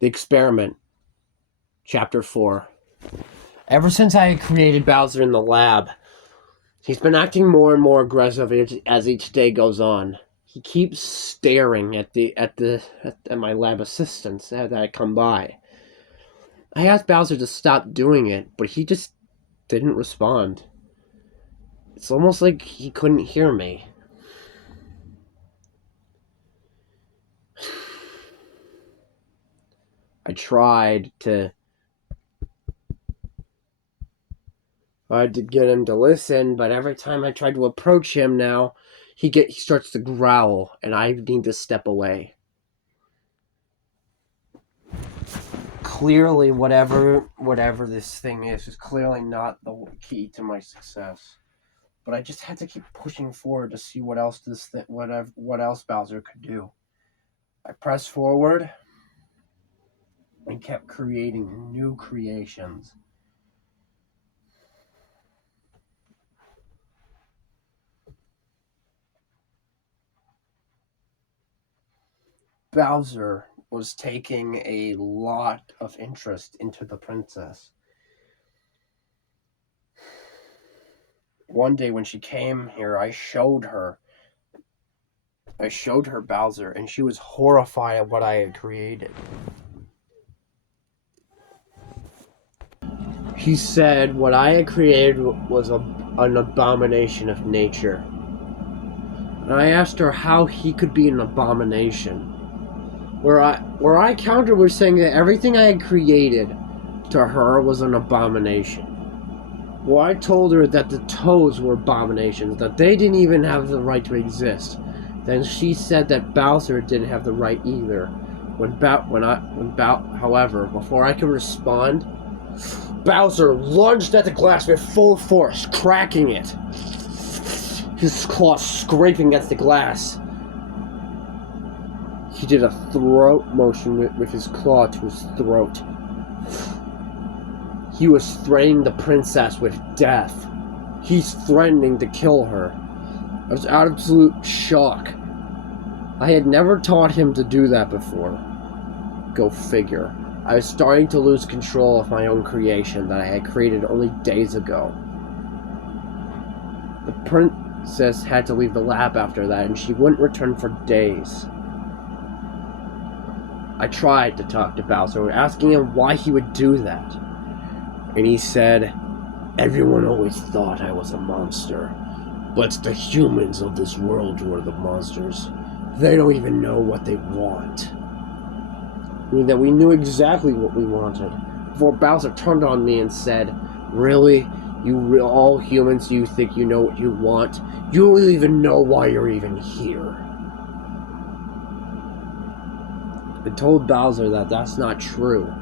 The Experiment, Chapter 4. Ever since I created Bowser in the lab, he's been acting more and more aggressive as each day goes on. He keeps staring at my lab assistants as I come by. I asked Bowser to stop doing it, but he just didn't respond. It's almost like he couldn't hear me. I tried to get him to listen, but every time I tried to approach him now, he starts to growl, and I need to step away. Clearly, whatever this thing is clearly not the key to my success. But I just had to keep pushing forward to see what else what else Bowser could do. I pressed forward and kept creating new creations. Bowser was taking a lot of interest into the princess. One day when she came here, I showed her Bowser, and she was horrified at what I had created. He said what I had created was an abomination of nature. And I asked her how he could be an abomination. Where I countered with saying that everything I had created to her was an abomination. Well, I told her that the toads were abominations, that they didn't even have the right to exist. Then she said that Bowser didn't have the right either. However, before I could respond, Bowser lunged at the glass with full force, cracking it. His claws scraping against the glass. He did a throat motion with his claw to his throat. He was threatening the princess with death. He's threatening to kill her. I was out of absolute shock. I had never taught him to do that before. Go figure. I was starting to lose control of my own creation that I had created only days ago. The princess had to leave the lab after that, and she wouldn't return for days. I tried to talk to Bowser, asking him why he would do that. And he said, "Everyone always thought I was a monster, but it's the humans of this world who are the monsters. They don't even know what they want." I mean, that we knew exactly what we wanted. Before Bowser turned on me and said, "Really? All humans, you think you know what you want? You don't even know why you're even here." I told Bowser that that's not true.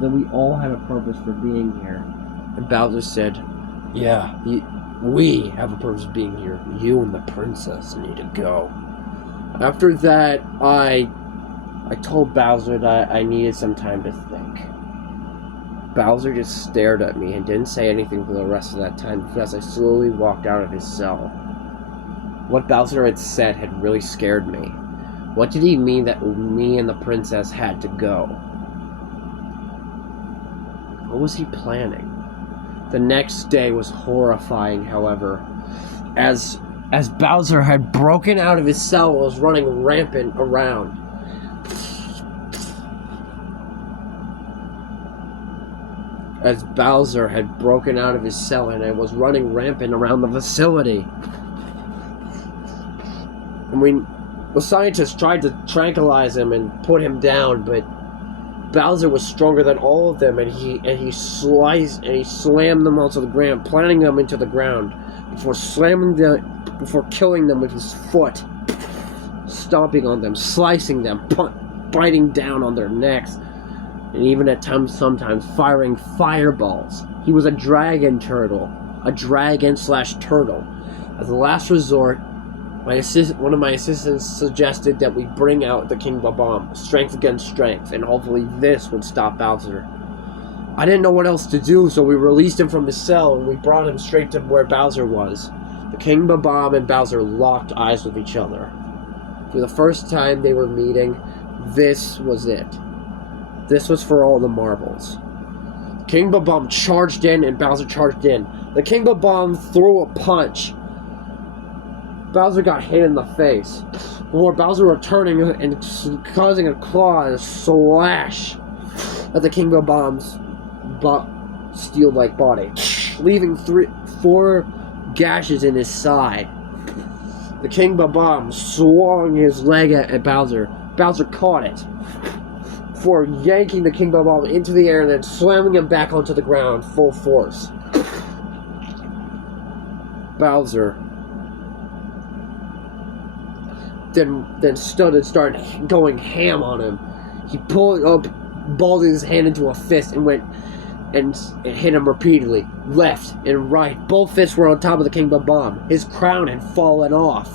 That we all have a purpose for being here. And Bowser said, "Yeah, we have a purpose of being here. You and the princess need to go." After that, I told Bowser that I needed some time to think. Bowser just stared at me and didn't say anything for the rest of that time because I slowly walked out of his cell. What Bowser had said had really scared me. What did he mean that me and the princess had to go? What was he planning? The next day was horrifying, however, as Bowser had broken out of his cell and was running rampant around. As Bowser had broken out of his cell and was running rampant around the facility. The scientists tried to tranquilize him and put him down, but Bowser was stronger than all of them, and he slammed them all to the ground, planting them into the ground before killing them with his foot, stomping on them, slicing them, biting down on their necks, and even at times sometimes firing fireballs. He was a dragon turtle, a dragon/turtle. As a last resort, one of my assistants suggested that we bring out the King Bomb, strength against strength, and hopefully this would stop Bowser. I didn't know what else to do, so we released him from his cell and we brought him straight to where Bowser was. The King Bob and Bowser locked eyes with each other. For the first time they were meeting, this was it. This was for all the marbles. King Bob charged in and Bowser charged in. The King Bob threw a punch. Bowser got hit in the face. Before Bowser returning and causing a claw and a slash at the King Bob's steel-like body, leaving 4 gashes in his side. The King Bob swung his leg at Bowser. Bowser caught it before yanking the King Bob into the air and then slamming him back onto the ground full force. Bowser then stood and started going ham on him. He pulled up, balled his hand into a fist and went and hit him repeatedly, left and right. Both fists were on top of the King Bob. His crown had fallen off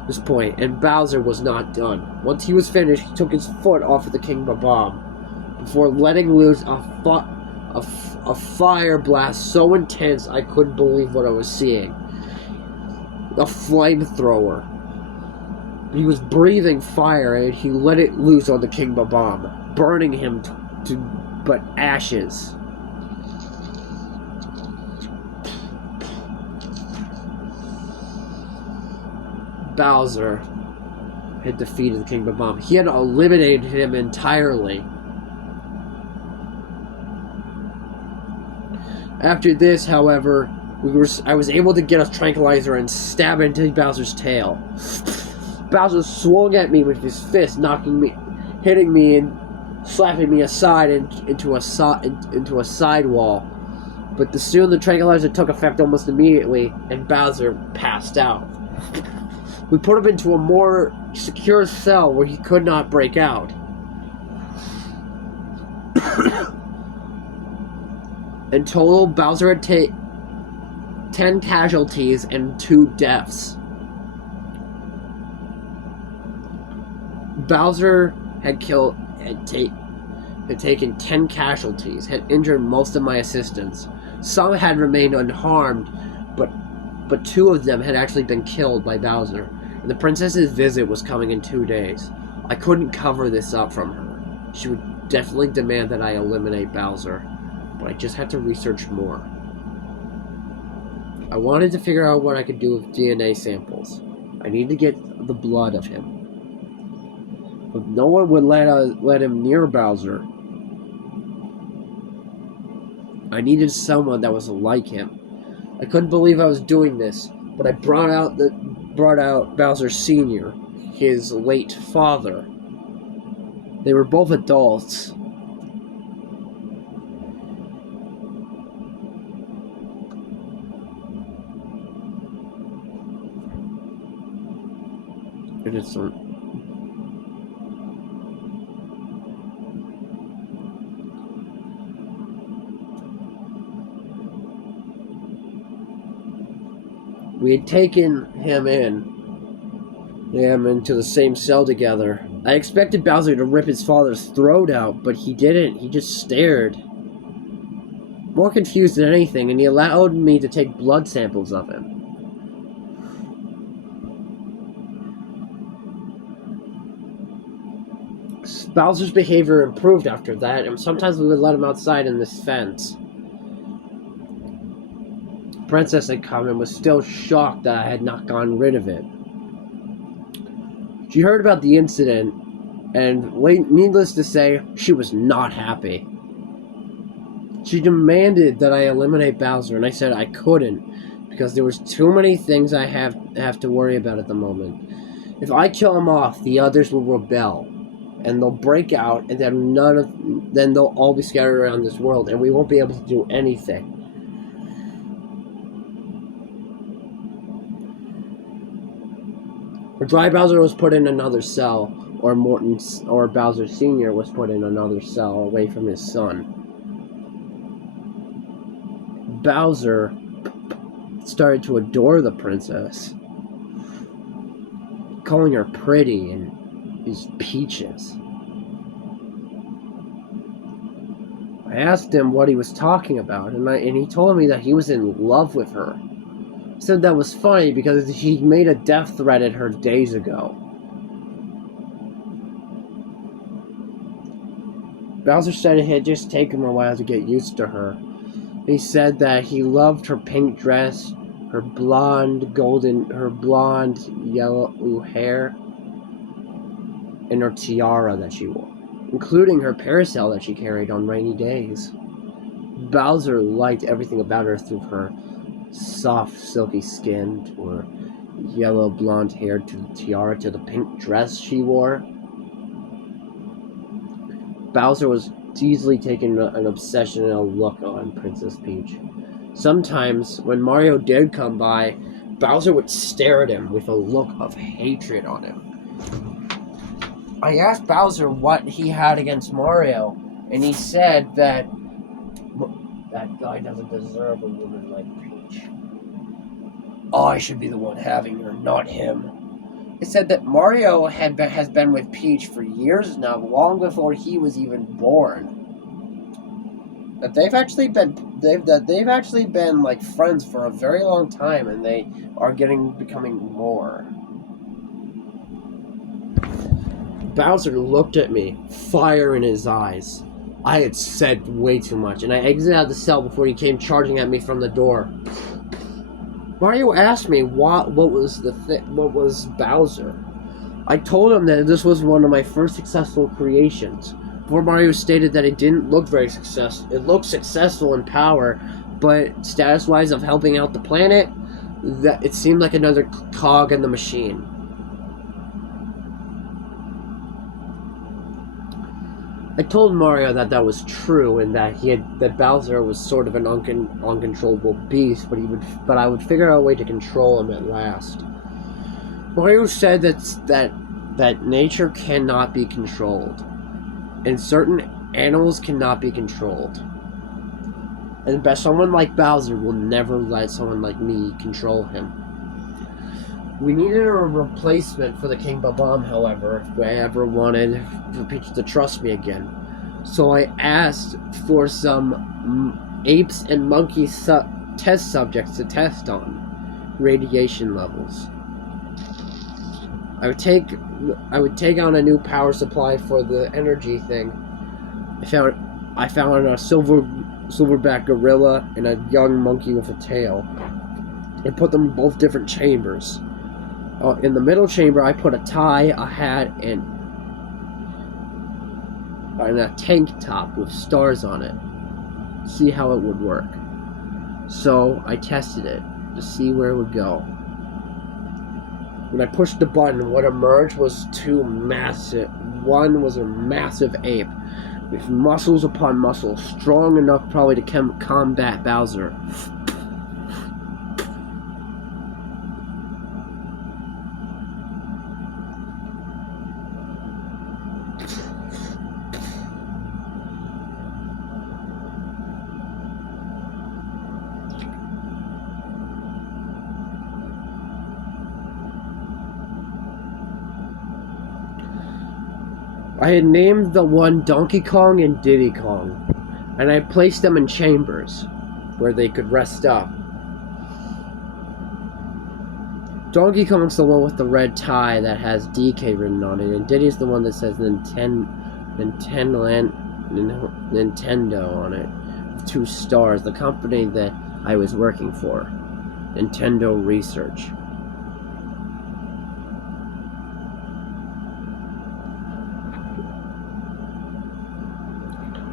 at this point, and Bowser was not done. Once he was finished, he took his foot off of the King Bob before letting loose a fire blast so intense I couldn't believe what I was seeing. A flamethrower. He was breathing fire and he let it loose on the King Bob, burning him to but ashes. Bowser had defeated the King Bob. He had eliminated him entirely. After this, however, I was able to get a tranquilizer and stab into Bowser's tail. Bowser swung at me with his fist, hitting me and slapping me aside into a side wall. But soon the tranquilizer took effect almost immediately, and Bowser passed out. We put him into a more secure cell where he could not break out. In total, Bowser had 10 casualties and 2 deaths. Bowser had taken 10 casualties, had injured most of my assistants. Some had remained unharmed, but 2 of them had actually been killed by Bowser. And the princess's visit was coming in 2 days. I couldn't cover this up from her. She would definitely demand that I eliminate Bowser, but I just had to research more. I wanted to figure out what I could do with DNA samples. I needed to get the blood of him. But no one would let him near Bowser. I needed someone that was like him. I couldn't believe I was doing this, but I brought out Bowser Sr., his late father. They were both adults. And it's we had taken him into the same cell together. I expected Bowser to rip his father's throat out, but he didn't. He just stared. More confused than anything, and he allowed me to take blood samples of him. Bowser's behavior improved after that, and sometimes we would let him outside in this fence. Princess had come and was still shocked that I had not gotten rid of it. She heard about the incident, and needless to say, she was not happy. She demanded that I eliminate Bowser, and I said I couldn't, because there was too many things I have to worry about at the moment. If I kill him off, the others will rebel, and they'll break out, and then they'll all be scattered around this world, and we won't be able to do anything. Dry Bowser was put in another cell, or Bowser Sr. was put in another cell away from his son. Bowser started to adore the princess, calling her pretty and his peaches. I I asked him what he was talking about, and he told me that he was in love with her. He said that was funny because he made a death threat at her days ago. Bowser said it had just taken him a while to get used to her. He said that he loved her pink dress, her blonde yellow hair, and her tiara that she wore, including her parasol that she carried on rainy days. Bowser liked everything about her, through her soft, silky skin, to her yellow blonde hair, to the tiara, to the pink dress she wore. Bowser was easily taking an obsession and a look on Princess Peach. Sometimes, when Mario did come by, Bowser would stare at him with a look of hatred on him. I asked Bowser what he had against Mario, and he said that that guy doesn't deserve a woman like Peach. I should be the one having her, not him. He said that Mario has been with Peach for years now, long before he was even born. That they've actually been like friends for a very long time, and they are becoming more. Bowser looked at me, fire in his eyes. I had said way too much, and I exited out the cell before he came charging at me from the door. Mario asked me what was Bowser. I told him that this was one of my first successful creations. Before Mario stated that it didn't look very successful. It looked successful in power, but status-wise of helping out the planet, that it seemed like another cog in the machine. I told Mario that was true, and that Bowser was sort of an uncontrollable beast, but I would figure out a way to control him at last. Mario said that nature cannot be controlled, and certain animals cannot be controlled, and someone like Bowser will never let someone like me control him. We needed a replacement for the King Bob-omb, however, if I ever wanted for Peach to trust me again. So I asked for some apes and monkeys test subjects to test on radiation levels. I would take on a new power supply for the energy thing. I found a silverback gorilla and a young monkey with a tail, and put them in both different chambers. In the middle chamber, I put a tie, a hat, and a tank top with stars on it. See how it would work. So I tested it to see where it would go. When I pushed the button, what emerged was one was a massive ape with muscles upon muscles, strong enough probably to combat Bowser. I had named the one Donkey Kong and Diddy Kong, and I placed them in chambers where they could rest up. Donkey Kong's the one with the red tie that has DK written on it, and Diddy's the one that says Nintendo on it, with 2 stars, the company that I was working for, Nintendo Research.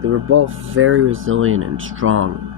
They were both very resilient and strong.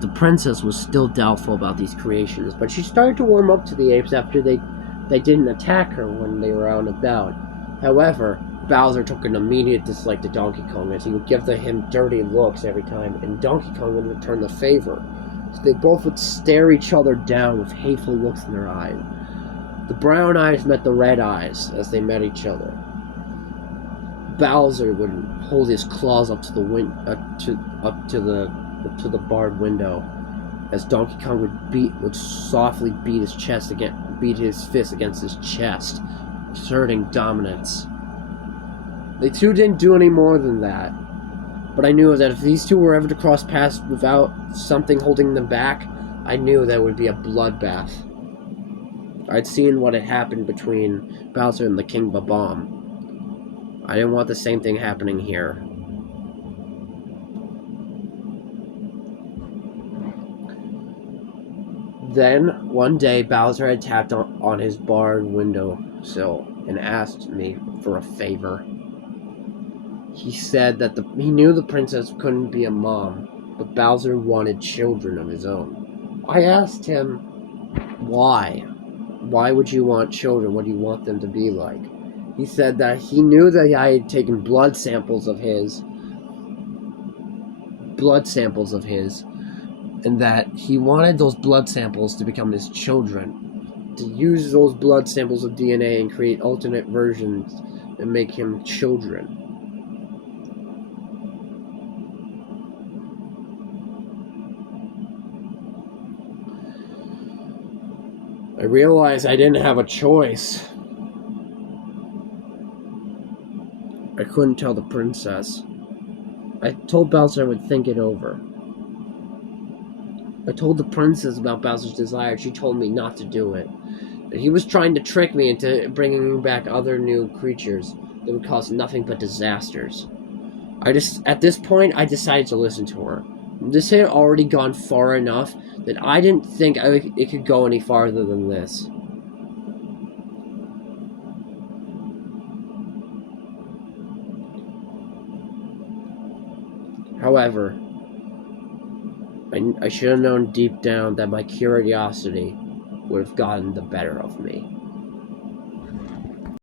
The princess was still doubtful about these creations, but she started to warm up to the apes after they didn't attack her when they were out and about. However, Bowser took an immediate dislike to Donkey Kong, as he would give him dirty looks every time, and Donkey Kong would return the favor. So they both would stare each other down with hateful looks in their eyes. The brown eyes met the red eyes as they met each other. Bowser would hold his claws up to the the barred window, as Donkey Kong would softly beat his fist against his chest, asserting dominance. They two didn't do any more than that. But I knew that if these two were ever to cross paths without something holding them back, I knew that would be a bloodbath. I'd seen what had happened between Bowser and the King Babam. I didn't want the same thing happening here. Then, one day, Bowser had tapped on his barred windowsill and asked me for a favor. He said that he knew the princess couldn't be a mom, but Bowser wanted children of his own. I asked him, why? Why would you want children? What do you want them to be like? He said that he knew that I had taken blood samples of his, and that he wanted those blood samples to become his children, to use those blood samples of DNA and create alternate versions and make him children. I realized I didn't have a choice. I couldn't tell the princess. I told Bowser I would think it over. I told the princess about Bowser's desire. She told me not to do it. That he was trying to trick me into bringing back other new creatures that would cause nothing but disasters. At this point, I decided to listen to her. This had already gone far enough that I didn't think it could go any farther than this. However, I should have known deep down that my curiosity would have gotten the better of me.